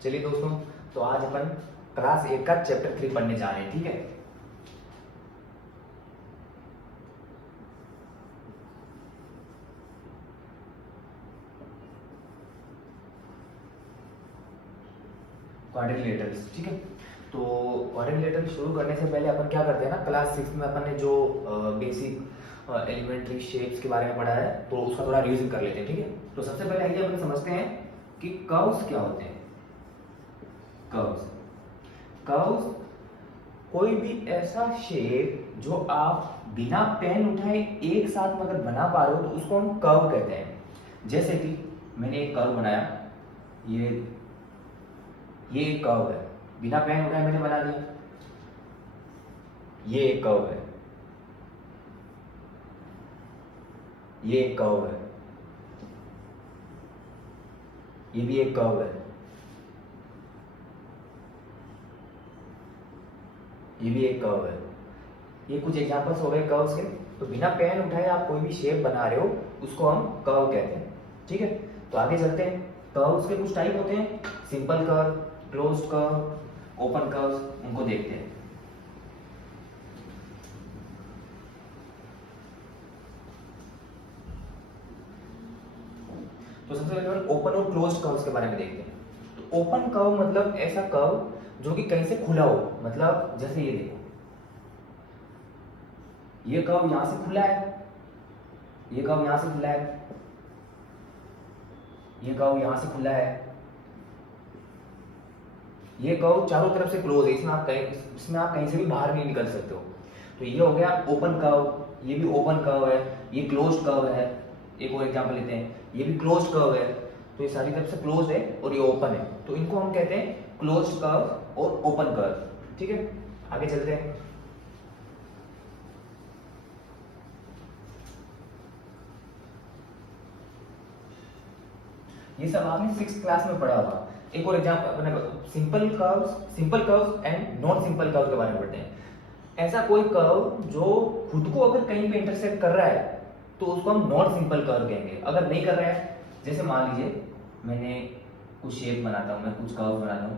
चलिए दोस्तों, तो आज अपन क्लास 8 का चैप्टर 3 पढ़ने जा रहे हैं। ठीक है, क्वाड्रिलेटरल्स। ठीक है, तो क्वाड्रिलेटरल शुरू करने से पहले अपन क्या करते हैं ना, क्लास 6 में अपन ने जो बेसिक एलिमेंट्री शेप्स के बारे में पढ़ा है तो उसका थोड़ा रिवीजन कर लेते हैं। ठीक है, तो सबसे पहले आइए अपन समझते हैं कि कर्व्स क्या होते हैं। कर्व्स कर्व्स कोई भी ऐसा शेप जो आप बिना पेन उठाए एक साथ में अगर बना पा रहे हो तो उसको हम कर्व कहते हैं। जैसे कि मैंने एक कर्व बनाया, ये एक कर्व है, बिना पेन उठाए मैंने बना दिया। ये एक कर्व है, ये एक कर्व है, ये भी एक कर्व है, ये भी एक कर्व है। ये कुछ एग्जांपल्स हो गए कर्व्स के। तो बिना पेन उठाए आप कोई भी शेप बना रहे हो उसको हम कर्व कहते हैं। ठीक है, तो आगे चलते हैं। कर्व्स के कुछ टाइप होते हैं, simple curve, closed curve, open curves, उनको देखते हैं। तो सबसे पहले ओपन और क्लोज्ड कर्व्स के बारे में देखते हैं। तो ओपन कर्व मतलब ऐसा कर्व जो कि कहीं से खुला हो, मतलब जैसे ये देखो, ये कर्व यहां से खुला है, ये कर्व यहां से खुला है, ये कर्व यहां से खुला है, ये कर्व चारों तरफ से क्लोज है, इसमें आप कहीं से भी बाहर नहीं निकल सकते हो। तो ये हो गया ओपन कर्व, ये भी ओपन कर्व है, ये क्लोज्ड कर्व है। एक और एग्जांपल लेते हैं, ये भी क्लोज्ड कर्व है, तो ये सारी तरफ से क्लोज है और ये ओपन है, तो इनको हम कहते हैं क्लोज्ड कर्व और ओपन कर्व। ठीक है, आगे चलते हैं। ये सब आपने 6th क्लास में पढ़ा होगा। एक और example, simple curves and non simple curve के बारे में पढ़ते हैं। ऐसा कोई कर्व जो खुद को अगर कहीं पे इंटरसेक्ट कर रहा है तो उसको हम नॉन सिंपल कर्व कहेंगे। अगर नहीं कर रहा है, जैसे मान लीजिए मैंने कुछ शेप बनाता हूं, मैं कुछ कर्व बनाता हूं,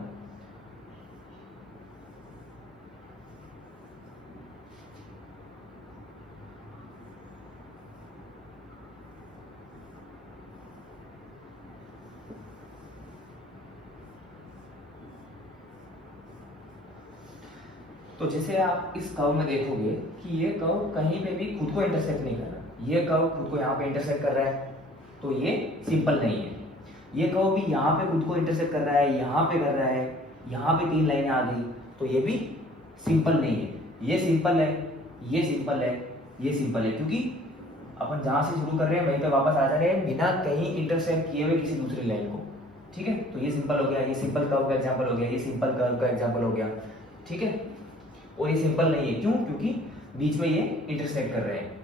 तो जैसे आप इस कर्व में देखोगे कि ये कर्व कहीं पे भी खुद को इंटरसेक्ट नहीं कर रहा। ये कर्व खुद को यहाँ पे इंटरसेक्ट कर रहा है तो ये सिंपल नहीं है। ये कर्व भी यहाँ पे खुद को इंटरसेक्ट कर रहा है, यहाँ पे कर रहा है, यहाँ पे 3 लाइनें आ गई, तो ये भी सिंपल नहीं है। ये सिंपल है, ये सिंपल है, ये सिंपल है, क्योंकि अपन जहां से शुरू कर रहे हैं वहीं पे वापस आ जा रहे हैं बिना कहीं इंटरसेक्ट किए हुए किसी दूसरी लाइन को। ठीक है, तो ये सिंपल हो गया, ये सिंपल कर्व का एग्जाम्पल हो गया, ये सिंपल कर्व का एग्जाम्पल हो गया। ठीक है, और ये सिंपल नहीं है, क्यों? क्योंकि बीच में ये इंटरसेक्ट कर रहे हैं।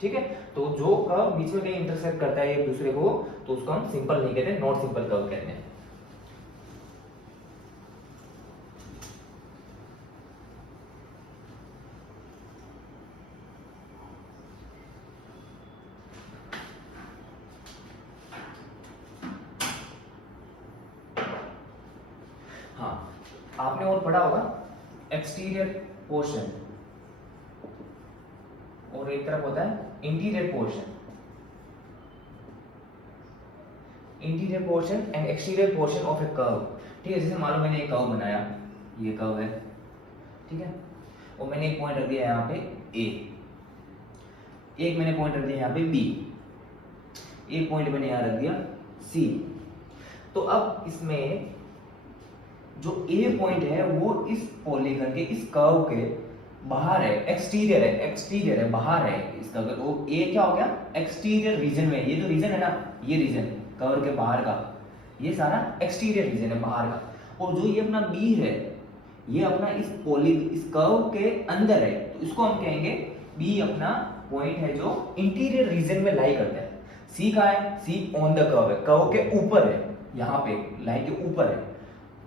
ठीक है, तो जो कर्व बीच में कहीं इंटरसेक्ट करता है एक दूसरे को, तो उसको हम सिंपल नहीं कहते, नॉट सिंपल कर्व कहते हैं। हाँ, आपने और पढ़ा होगा एक्सटीरियर पोर्शन और एक तरफ होता है interior portion. Interior portion and exterior portion of A curve. ठीक है, जैसे मान लो मैंने एक कर्व बनाया, ये कर्व है, ठीक है, और मैंने एक पॉइंट रख दिया यहाँ पे ए, एक मैंने पॉइंट रख दिया यहाँ पे बी, एक पॉइंट मैंने यहाँ रख दिया सी। तो अब इसमें जो ए पॉइंट है वो इस पॉलीगन के, इस कर्व के बाहर है, एक्सटीरियर है, बाहर है इसका। अगर वो ए क्या हो गया, एक्सटीरियर रीजन में। ये जो रीजन है ना, ये रीजन कर्व के बाहर का, ये सारा एक्सटीरियर रीजन है, बाहर का। और जो ये अपना बी है, ये अपना इस कर्व के अंदर है, तो इसको हम कहेंगे बी अपना पॉइंट है जो इंटीरियर रीजन में लाई करता है। सी का है, सी ऑन द कर्व है, कर्व के ऊपर है, यहाँ पे लाइन के ऊपर है।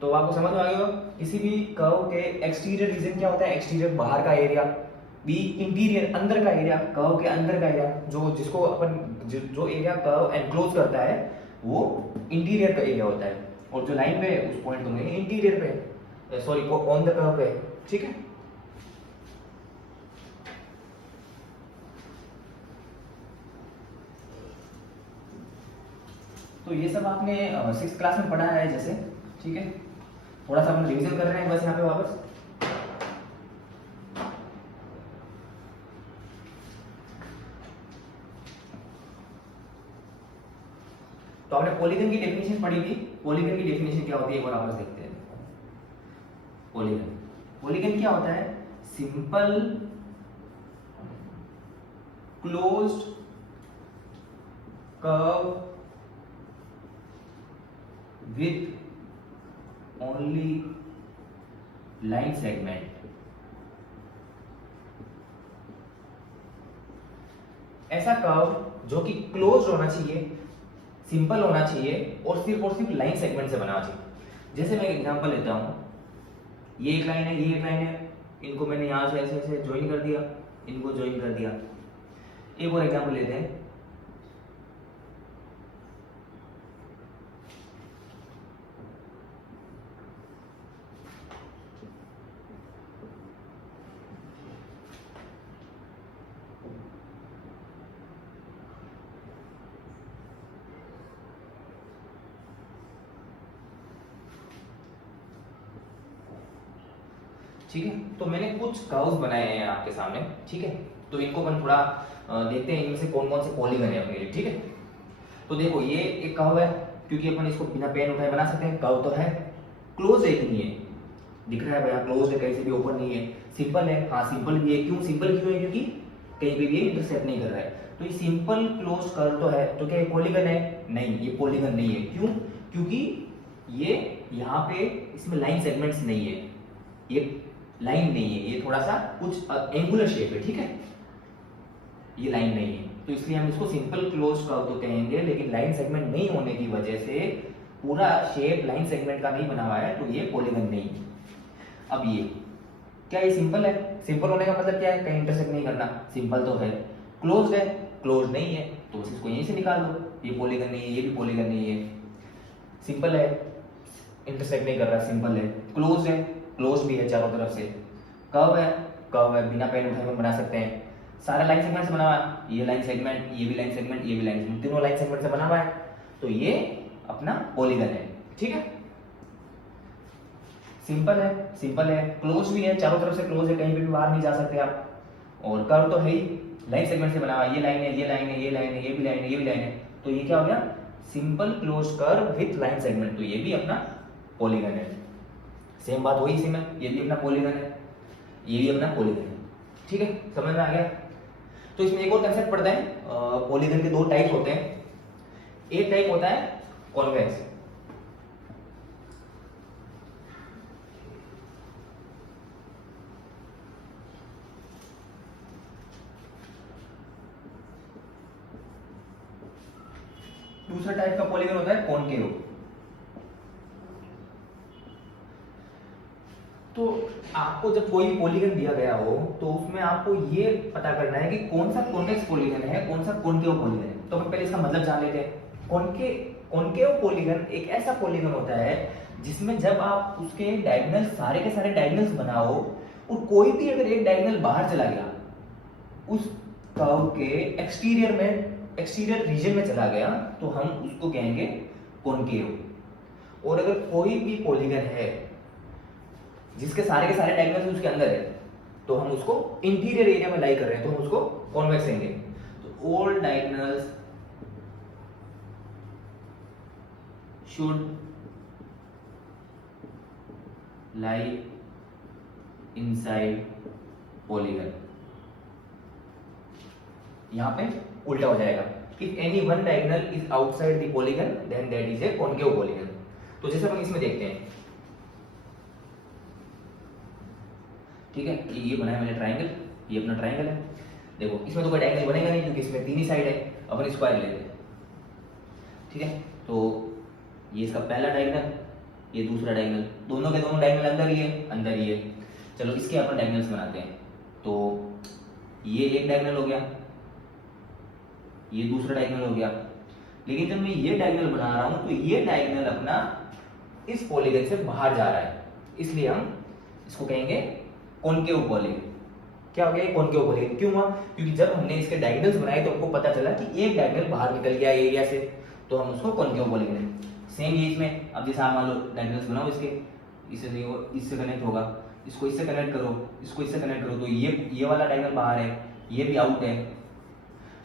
तो आपको समझ में आ गया, किसी भी कर्व के एक्सटीरियर रीजन क्या होता है, एक्सटीरियर बाहर का एरिया, बी इंटीरियर अंदर का एरिया, कर्व के अंदर का एरिया, जो एरिया कर्व एनक्लोज करता है वो इंटीरियर का एरिया होता है। और जो लाइन पे है उस पॉइंट को मैंने इंटीरियर पे, सॉरी ऑन द कर्व पे, ठीक है। तो ये सब आपने 6th क्लास में पढ़ा है जैसे, ठीक है। थोड़ा सा हम रिवीजन कर रहे हैं बस यहाँ पे वापस। तो आपने पॉलीगन की डेफिनेशन पढ़ी थी। पॉलीगन की डेफिनेशन क्या होती है एक बार वापस देखते हैं। पॉलीगन, पॉलीगन क्या होता है? Simple closed curve with only line segment। ऐसा कर्व जो कि क्लोज होना चाहिए, सिंपल होना चाहिए और सिर्फ लाइन सेगमेंट से बना चाहिए। जैसे मैं एक एग्जांपल लेता हूं, ये एक लाइन है, ये एक लाइन है, इनको मैंने यहां से ऐसे ऐसे ज्वाइन कर दिया, इनको ज्वाइन कर दिया। एक और एग्जांपल लेते हैं, ठीक है। तो मैंने कुछ कर्व्स बनाए हैं आपके सामने, ठीक है। तो इनको अपन थोड़ा देखते हैं इनमें से कौन कौन से पॉलीगन है अपने लिए, ठीक है। तो देखो ये एक कर्व है, क्योंकि अपन इसको बिना पेन उठाए बना सकते हैं। कर्व तो है, क्लोज है कि नहीं है, दिख रहा है भैया क्लोज है, कहीं से भी ओपन नहीं है। सिंपल है, हाँ सिंपल भी है। क्यों सिंपल क्यों है? क्योंकि कहीं पे भी ये इंटरसेक्ट नहीं कर रहा है। तो ये सिंपल क्लोज कर्व तो है, तो क्या ये पॉलीगन है? नहीं, ये पॉलीगन नहीं है। क्यों? क्योंकि ये यहाँ पे इसमें लाइन सेगमेंट्स नहीं है, ये लाइन नहीं है, ये थोड़ा सा कुछ एंगुलर शेप है, ठीक है। ये लाइन नहीं है, तो इसलिए हम इसको सिंपल क्लोज कर्व तो कहेंगे, लेकिन लाइन सेगमेंट नहीं होने की वजह से पूरा शेप लाइन सेगमेंट का नहीं बना हुआ है, तो ये पॉलीगन नहीं है। अब ये क्या, ये सिंपल है? सिंपल होने का मतलब क्या है? कहीं इंटरसेक्ट नहीं करना, सिंपल तो है। क्लोज है, क्लोज नहीं है, तो बस इसको यहीं से निकाल दो, ये पॉलीगन नहीं है, ये भी पॉलीगन नहीं है। सिंपल है, इंटरसेक्ट नहीं कर रहा, सिंपल है। क्लोज है, क्लोज भी है चारों तरफ से। कर्व है, कर्व है, बिना पेन उठाए हम बना सकते हैं। सारा लाइन सेगमेंट से बना हुआ है, ये लाइन सेगमेंट, ये भी लाइन सेगमेंट, ये भी लाइन सेगमेंट, तीनों लाइन सेगमेंट से बना हुआ है, तो ये अपना पॉलीगन है, ठीक है। सिंपल है, सिंपल है, क्लोज भी है, चारों तरफ से क्लोज है, कहीं पे भी बाहर नहीं जा सकते आप। और कर्व तो है ही, लाइन सेगमेंट से बना हुआ है, ये लाइन है, ये लाइन है, ये लाइन है, ये भी लाइन है, ये भी लाइन है, तो ये क्या हो गया? Simple close curve with line segment, तो ये भी अपना पॉलीगन है। सेम बात वही सेम है, ये भी अपना पॉलीगन है, ये भी अपना पॉलीगन है, ठीक है। समझ में आ गया? तो इसमें एक और कंसेप्ट पढ़ते हैं। पॉलीगन के दो टाइप होते हैं। एक टाइप होता है कॉन्वेक्स, दूसरा टाइप का पॉलीगन होता है कॉनकेव। तो आपको जब कोई पॉलीगन दिया गया हो तो उसमें आपको ये पता करना है कि कौन सा कॉन्वेक्स पॉलीगन है, कौन सा कॉनकेव पॉलीगन है। तो हम पहले इसका मतलब जान लेते हैं। कॉनकेव पॉलीगन एक ऐसा पॉलीगन होता है जिसमें जब आप उसके डायगोनल, सारे के सारे डायगोनल्स बनाओ और कोई भी अगर एक डायगोनल बाहर चला गया, उस कर्व के एक्सटीरियर रीजन में चला गया, तो हम उसको कहेंगे कॉनकेव। और अगर कोई भी पॉलीगन है जिसके सारे के सारे डायगोनल्स उसके अंदर है, तो हम उसको इंटीरियर एरिया में लाई कर रहे हैं, तो हम उसको कॉन्वेक्स कहेंगे। तो all diagonals should lie inside polygon. यहां पे उल्टा हो जाएगा, if any one diagonal is outside the polygon then that is a concave polygon. तो जैसे हम इसमें देखते हैं, ठीक है, ये बनाया मैंने ट्रायंगल, ये अपना ट्रायंगल है। देखो इसमें तो कोई डायगोनल बनेगा नहीं क्योंकि इसमें तीन ही साइड है, अपन स्क्वायर लेते हैं, ठीक है। तो ये इसका पहला डायगोनल, ये दूसरा डायगोनल, दोनों के दोनों डायगोनल अंदर ही है, अंदर ही है। चलो इसके अपन डायगोनल्स बनाते हैं। तो ये एक डायगोनल हो गया, ये दूसरा डायगोनल हो गया। लेकिन जब मैं ये डायगोनल बना रहा हूं तो ये डायगोनल अपना इस पॉलीगन से बाहर जा रहा है, इसलिए हम इसको कहेंगे कॉनकेव पॉलीगन। क्या हो गया ये कॉनकेव पॉलीगन? क्यों हुआ? क्योंकि जब हमने इसके डायगोनल्स बनाए तो हमको पता चला कि एक डायगोनल बाहर निकल गया एरिया से, तो हम उसको कॉनकेव पॉलीगन है। सेम ये इसमें, अब जैसे आप मान लो डायगोनल्स बनाओ इसके, इससे नहीं हो, इससे कनेक्ट होगा, इसको इससे कनेक्ट करो, इसको इससे कनेक्ट करो, तो ये वाला डायगोनल बाहर है, ये भी आउट है,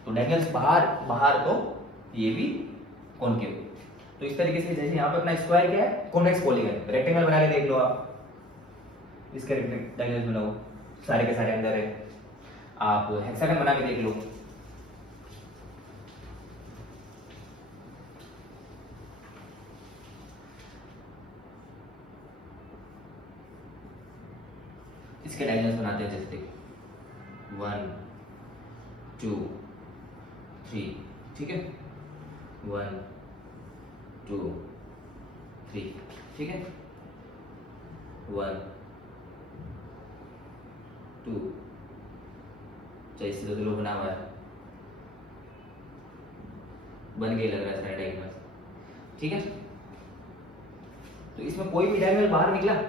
तो डायगोनल्स बाहर तो ये भी कॉनकेव। तो इस तरीके से जैसे यहाँ पे अपना स्क्वायर क्या है, कॉन्वेक्स पॉलीगन। रेक्टेंगल बना के देख लो आप, इसके डायगोनल्स बनाओ, सारे के सारे अंदर है। आप हेक्सागन बना के देख लो, इसके डायगोनल्स बनाते हैं जैसे 1 2 3, ठीक है, 1 2 3, ठीक है, 1 2, इससे तो बना हुआ है, बन गए लग रहा है सारे डायगोनल्स, ठीक है। तो इसमें कोई भी डायगोनल बाहर निकला,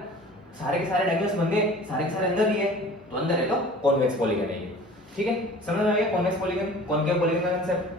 सारे के सारे डायगोनल्स बन गए, सारे के सारे अंदर ही है, तो अंदर है तो कॉन्वेक्स पॉलीगन है ये, ठीक है। समझ में आ गया कॉन्वेक्स पॉलीगन, कॉनकेव पॉलीगन का कांसेप्ट।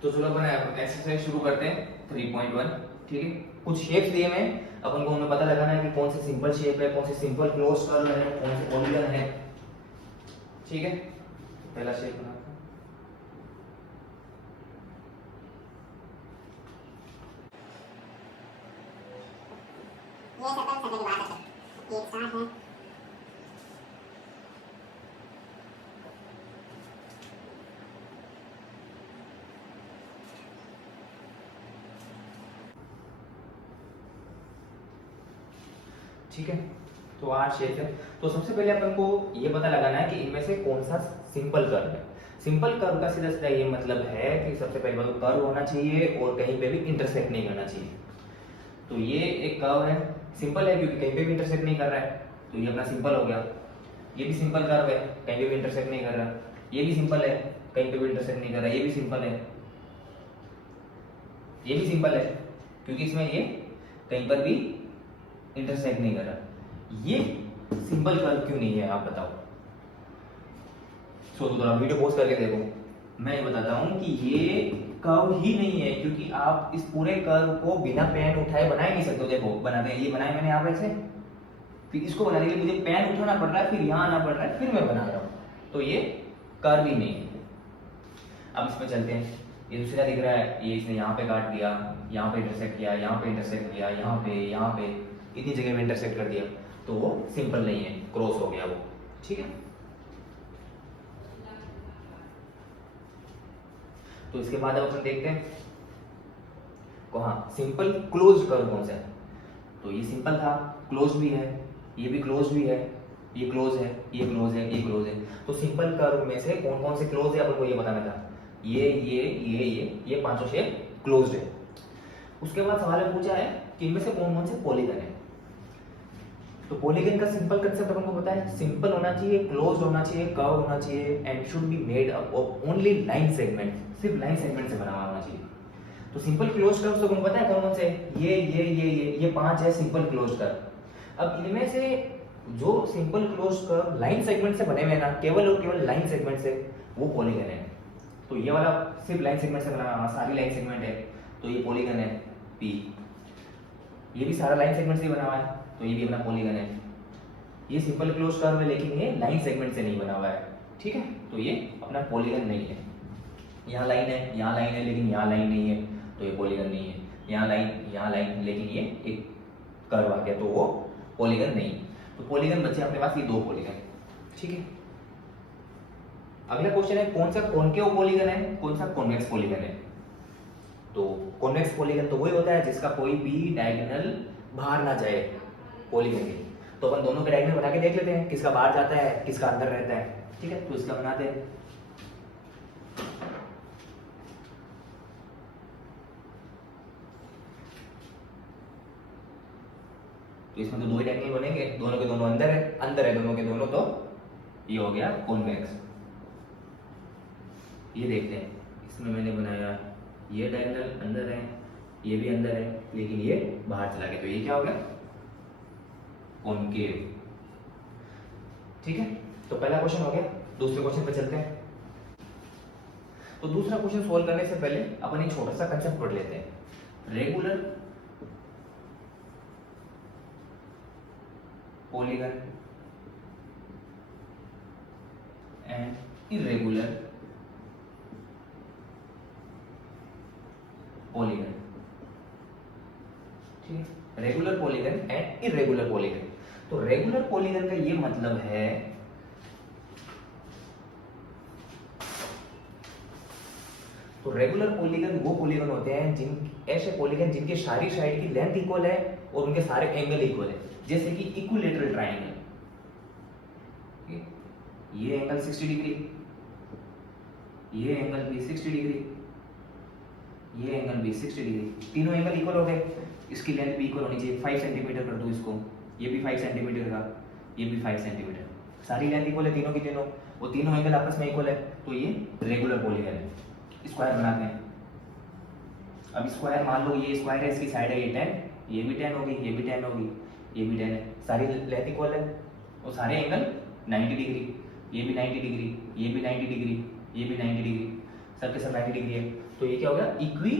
तो चलो अपन एक्सरसाइज शुरू करते हैं 3.1, ठीक है। कुछ शेप्स दिए हैं, अपन को हमें पता लगाना है कि कौन सी सिंपल शेप है, कौन सी सिंपल क्लोज कर्व है, कौन सी पॉलीगन है, ठीक है। पहला शेप बनाते हैं, ये सर्कल सर्कल की बात है, ये एक स्टार है, ठीक है। तो 8 शेप है। तो सबसे पहले अपन को ये पता लगाना है कि इनमें से कौन सा सिंपल कर्व है। सिंपल कर्व का सीधा सीधा ये मतलब है कि सबसे पहले बात कर्व होना चाहिए और कहीं पे भी इंटरसेक्ट नहीं करना चाहिए। तो ये एक कर्व है, सिंपल है क्योंकि कहीं पे भी इंटरसेक्ट नहीं कर रहा है, तो ये अपना सिंपल हो गया। ये भी सिंपल कर्व है, कहीं पे भी इंटरसेक्ट नहीं कर रहा। ये भी सिंपल है, कहीं पे भी इंटरसेक्ट नहीं कर रहा। ये भी सिंपल है, ये भी सिंपल है क्योंकि इसमें ये कहीं पर भी इंटरसेक्ट नहीं कर रहा। ये सिंपल कर्व क्यों नहीं है आप बताओ? तो थोड़ा वीडियो पॉज करके देखो, मैं ये बताता हूँ कि ये कर्व ही नहीं है क्योंकि आप इस पूरे कर्व को बिना पेन उठाए बना ही नहीं सकते। देखो बनाते हैं, ये बनाया मैंने यहाँ पे ऐसे, फिर इसको बनाने के लिए मुझे पेन उठाना पड़ रहा है, फिर यहाँ आना पड़ रहा है, फिर मैं बना रहा हूँ, तो ये कर्व ही नहीं है। अब इसमें चलते हैं, ये दूसरा दिख रहा है, ये इसने यहाँ पे काट दिया, यहाँ पे इंटरसेक्ट किया, यहाँ पे इंटरसेक्ट किया, यहाँ पे इतनी जगह में इंटरसेक्ट कर दिया, तो वो सिंपल नहीं है, क्रॉस हो गया वो, ठीक है। तो इसके बाद अब अपन देखते हैं कहाँ सिंपल क्लोज कर्व कौन सा है। तो ये सिंपल था, क्लोज भी है, ये भी क्लोज भी है, ये क्लोज है, ये क्लोज है, ये क्लोज है। तो सिंपल कर्व में से कौन कौन से क्लोज है अपन को ये बताना था। ये पांचों शेप क्लोज्ड है। उसके बाद सवाल में पूछा है कि इनमें से कौन कौन से पॉलीगन है। तो पॉलीगन का सिंपल कंसेप्ट अपन को पता है, सिंपल होना चाहिए, क्लोज्ड होना चाहिए, कर्व होना चाहिए and should be made up of only line segment, सिर्फ लाइन सेगमेंट से बना हुआ होना चाहिए। तो सिंपल क्लोज्ड कर्व तो पता है कौन कौन से, ये पांच है सिंपल क्लोज्ड कर्व। अब इनमें से जो simple closed curve line segment से बने हुए हैं ना, केवल और केवल लाइन सेगमेंट से, वो पॉलीगन है। तो ये वाला सिर्फ लाइन सेगमेंट से बना हुआ, सारी लाइन सेगमेंट है, तो ये पॉलीगन है पी। ये भी सारा लाइन सेगमेंट से बना हुआ है, तो ये भी अपना पॉलीगन है। ये सिंपल क्लोज कर्व है लेकिन ये लाइन सेगमेंट से नहीं बना हुआ है, ठीक है, तो ये अपना पॉलीगन नहीं है। यहाँ लाइन है, यहाँ लाइन है, लेकिन यहाँ लाइन नहीं है, तो ये पॉलीगन नहीं है। यहाँ लाइन, लेकिन ये एक कर्व आ गया, तो वो पॉलीगन नहीं। तो पॉलीगन बचे अपने पास ये दो पॉलीगन, ठीक है। अगला क्वेश्चन है कौन सा कॉनकेव पॉलीगन है, कौन सा कॉन्वेक्स पॉलीगन है। तो कॉन्वेक्स पॉलीगन तो वही होता है जिसका कोई भी डायगोनल बाहर ना जाए पॉलीगन के। तो अपन दोनों के डायगोनल बना के देख लेते हैं, किसका बाहर जाता है, किसका अंदर रहता है, ठीक है। तो इसका बनाते हैं तो इसमें तो दो ही ट्रायंगल बनेंगे, दोनों के दोनों अंदर है दोनों के दोनों, तो ये हो गया कॉन्वेक्स। ये देखते हैं, इसमें मैंने बनाया ये डायगोनल अंदर है, ये भी अंदर है, लेकिन ये बाहर चला गया, तो ये क्या हो गया कॉनकेव। ठीक है, तो पहला क्वेश्चन हो गया। दूसरे क्वेश्चन पे चलते हैं। तो दूसरा क्वेश्चन सोल्व करने से पहले अपन एक छोटा सा कंसेप्ट पढ़ लेते हैं। Regular polygon and irregular polygon. ठीक है, regular polygon and irregular polygon. तो रेगुलर पॉलीगन का ये मतलब है तो रेगुलर पॉलीगन वो पॉलीगन होते हैं जिन ऐसे पॉलीगन जिनके सारी साइड की लेंथ इक्वल है और उनके सारे एंगल इक्वल है, जैसे कि इक्विलेटरल ट्रायंगल। ये एंगल 60 डिग्री, ये एंगल भी 60 डिग्री, ये एंगल भी 60 डिग्री, तीनों एंगल इक्वल हो गए। इसकी लेंथ भी इक्वल होनी चाहिए, 5 सेंटीमीटर कर दो इसको, ये भी 5 सेंटीमीटर का, ये भी 5 सेंटीमीटर, सारी लेंथ इक्वल है तीनों की तीनों, वो तीनों एंगल आपस में इक्वल है, तो ये रेगुलर पॉलीगन है। स्क्वायर बनाते हैं। अब स्क्वायर मान लो ये स्क्वायर है, इसकी साइड है ये 10, ये भी 10 होगी, ये भी 10 होगी, ये भी 10 है, सारी लेंथ इक्वल है और सारे एंगल 90 डिग्री, ये भी 90 डिग्री, ये भी 90 डिग्री, ये भी 90 डिग्री, सबके सब 90 डिग्री है। तो ये क्या हो गया equi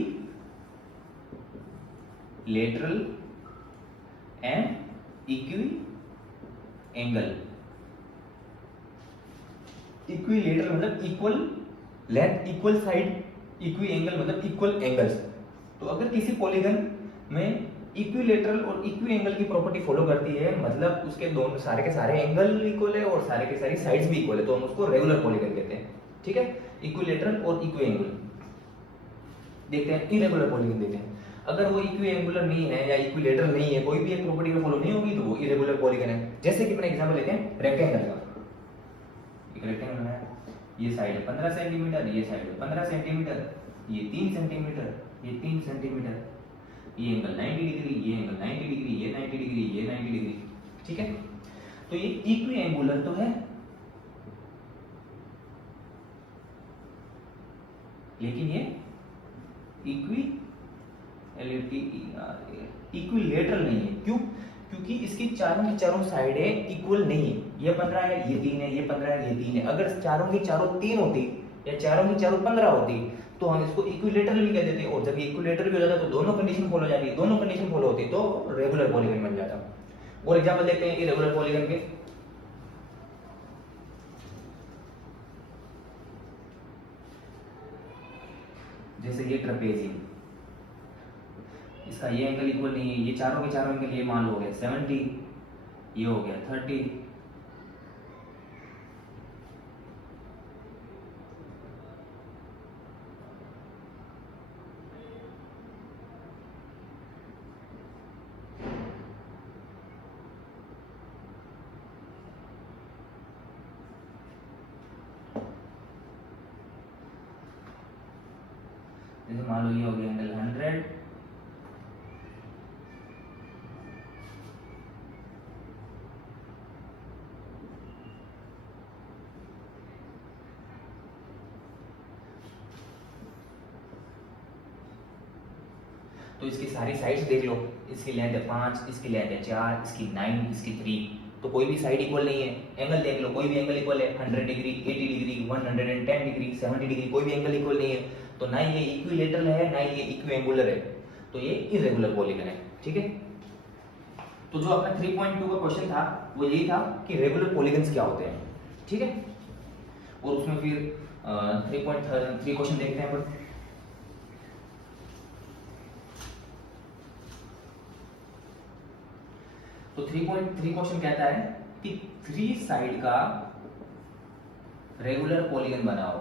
lateral and equi angle. Equilateral मतलब equal length, equal side, equi angle मतलब इक्वल एंगल्स। तो अगर किसी पॉलीगन में इक्विलेटरल और इक्वी एंगल की प्रॉपर्टी फॉलो करती है, मतलब उसके दोनों सारे के सारे एंगल इक्वल है और सारे के सारी साइड्स भी इक्वल है, तो हम उसको रेगुलर पॉलीगन कहते हैं। ठीक है, इक्विलेटरल और इक्वी एंगल। देखते हैं इरेगुलर पॉलीगन देखते हैं। अगर वो इक्वी एंगुलर नहीं है या इक्विलेटरल नहीं है, कोई भी एक प्रॉपर्टी में फॉलो नहीं होगी, तो वो इरेगुलर पॉलीगन है। जैसे कि अपना एग्जांपल लेते हैं रेक्टेंगल का। एक रेक्टेंगल है, ये साइड 15 सेंटीमीटर, ये साइड 15 सेंटीमीटर, ये 3 सेंटीमीटर, ये 3 सेंटीमीटर, ये एंगल 90 डिग्री, ये एंगल 90 डिग्री, ये 90 डिग्री, ये 90 डिग्री। ठीक है, तो ये इक्वी एंगुलर तो है, लेकिन ये इक्विलेटरल नहीं है। क्यों? क्योंकि इसकी चारों की चारों साइडें इक्वल नहीं है। ये 15 है, ये 3 है, ये 15 है, ये 3 है। अगर चारों की चारों 3 होती या चारों की चारों 15 होती तो हम इसको इक्विलेटरल भी कह देते, और जब ये इक्विलेटरल भी हो जाता तो दोनों कंडीशन फॉलो हो जाती, दोनों कंडीशन फॉलो होती तो रेगुलर पॉलीगन बन जाता। और एग्जांपल देखते हैं इरेगुलर पॉलीगन के। जैसे ये ट्रेपेजियम, इसका ये एंगल इक्वल नहीं है, ये चारों के चारों एंगल ये मान लो हो गया 70, ये हो गया 30, जैसे मान लो ये हो गया एंगल 100, तो इसकी सारी साइड्स देख लो, इसकी लेंथ है 5, इसकी लेंथ है 4, इसकी 9, इसकी 3, तो कोई भी साइड इक्वल नहीं है। एंगल देख लो, कोई भी एंगल इक्वल है 100 डिग्री, 80 डिग्री, 110 डिग्री, 70 डिग्री, कोई भी एंगल इक्वल नहीं है। तो ना ये इक्विलेटरल है, ना ये इक्वी एंगुलर है, तो ये इरेगुलर पॉलीगन है। ठीक है, तो जो अपना 3.2 का क्वेश्चन था वो यही था कि रेगुलर पॉलीगन्स क्या होते हैं। ठीक है, और उसमें फिर 3.3 क्वेश्चन देखते हैं अपन। तो 3.3 क्वेश्चन कहता है कि 3 साइड का रेगुलर पॉलीगन बनाओ।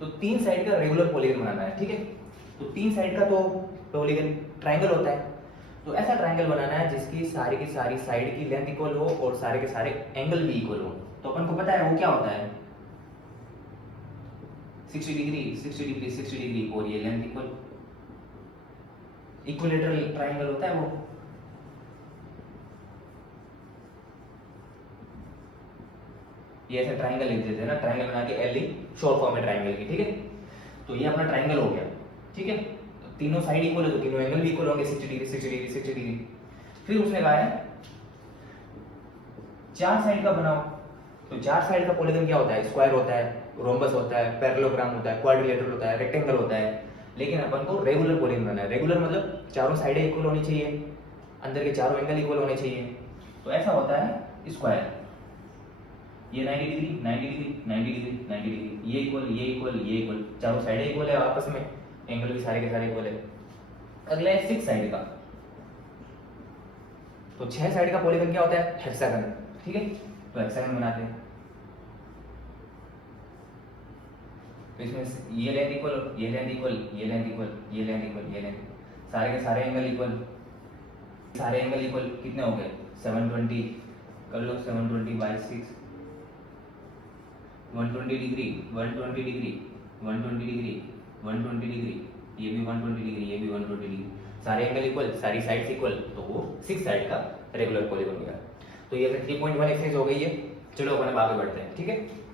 तो 3 साइड का रेगुलर पॉलीगन बनाना है। ठीक है, तो 3 साइड का तो पॉलीगन ट्रायंगल होता है, तो ऐसा ट्रायंगल बनाना है जिसकी सारी की सारी साइड की लेंथ इक्वल हो और सारे के सारे एंगल भी इक्वल हो। तो अपन को पता है वो क्या होता है, 60 डिग्री 60 डिग्री 60 डिग्री, और ये लेंथ इक्वल इक्विलेटरल ट्राइंगल होता है वो, ये ऐसे ट्राइंगल लिख देते हैं ना, ट्राइंगल बना के एल शॉर्ट फॉर्म है ट्राइंगल की, ठीक है। तो ये अपना ट्राइंगल हो गया, ठीक है। तो तीनों साइड इक्वल है तो तीनों एंगल भी इक्वल होंगे, 60 डिग्री 60 डिग्री 60 डिग्री। फिर उसने कहा है 4 साइड का बनाओ। तो 4 साइड का पॉलीगन क्या होता है? स्क्वायर होता है, रोम्बस होता है, पैरेललोग्राम होता है, क्वाड्रिलेटरल होता है, रेक्टेंगल होता है। लेकिन अपन को रेगुलर पॉलीगन बनाना है। रेगुलर मतलब चारों साइडें इक्वल होनी चाहिए, अंदर के चारों एंगल इक्वल होने चाहिए। तो ऐसा होता है स्क्वायर, ये 90 डिग्री 90 डिग्री 90 डिग्री 90 डिग्री, ये इक्वल ये इक्वल ये इक्वल, चारों साइडें इक्वल है आपस में, एंगल भी सारे के सारे इक्वल है। अगला है 6 साइड का। तो 6 साइड का पॉलीगन क्या होता है? हेक्सागन, ठीक है। तो हेक्सागन बनाते हैं। तो इसमें ये लेंथ इक्वल, ये लेंथ इक्वल, ये लेंथ इक्वल, ये लेंथ इक्वल, ये लेंथ, सारे के सारे एंगल इक्वल, सारे एंगल इक्वल कितने हो गए? 720 कर लो, 720 by 6, 120 degree 120 degree 120 degree 120 degree, ये भी 120 डिग्री, ये भी 120 डिग्री, सारे एंगल इक्वल, सारी साइड्स इक्वल, तो वो 6 साइड का रेगुलर पॉलीगन हो गया। तो ये 3.1 एक्सरसाइज हो गई है। चलो अपन अब आगे बढ़ते हैं, ठीक है।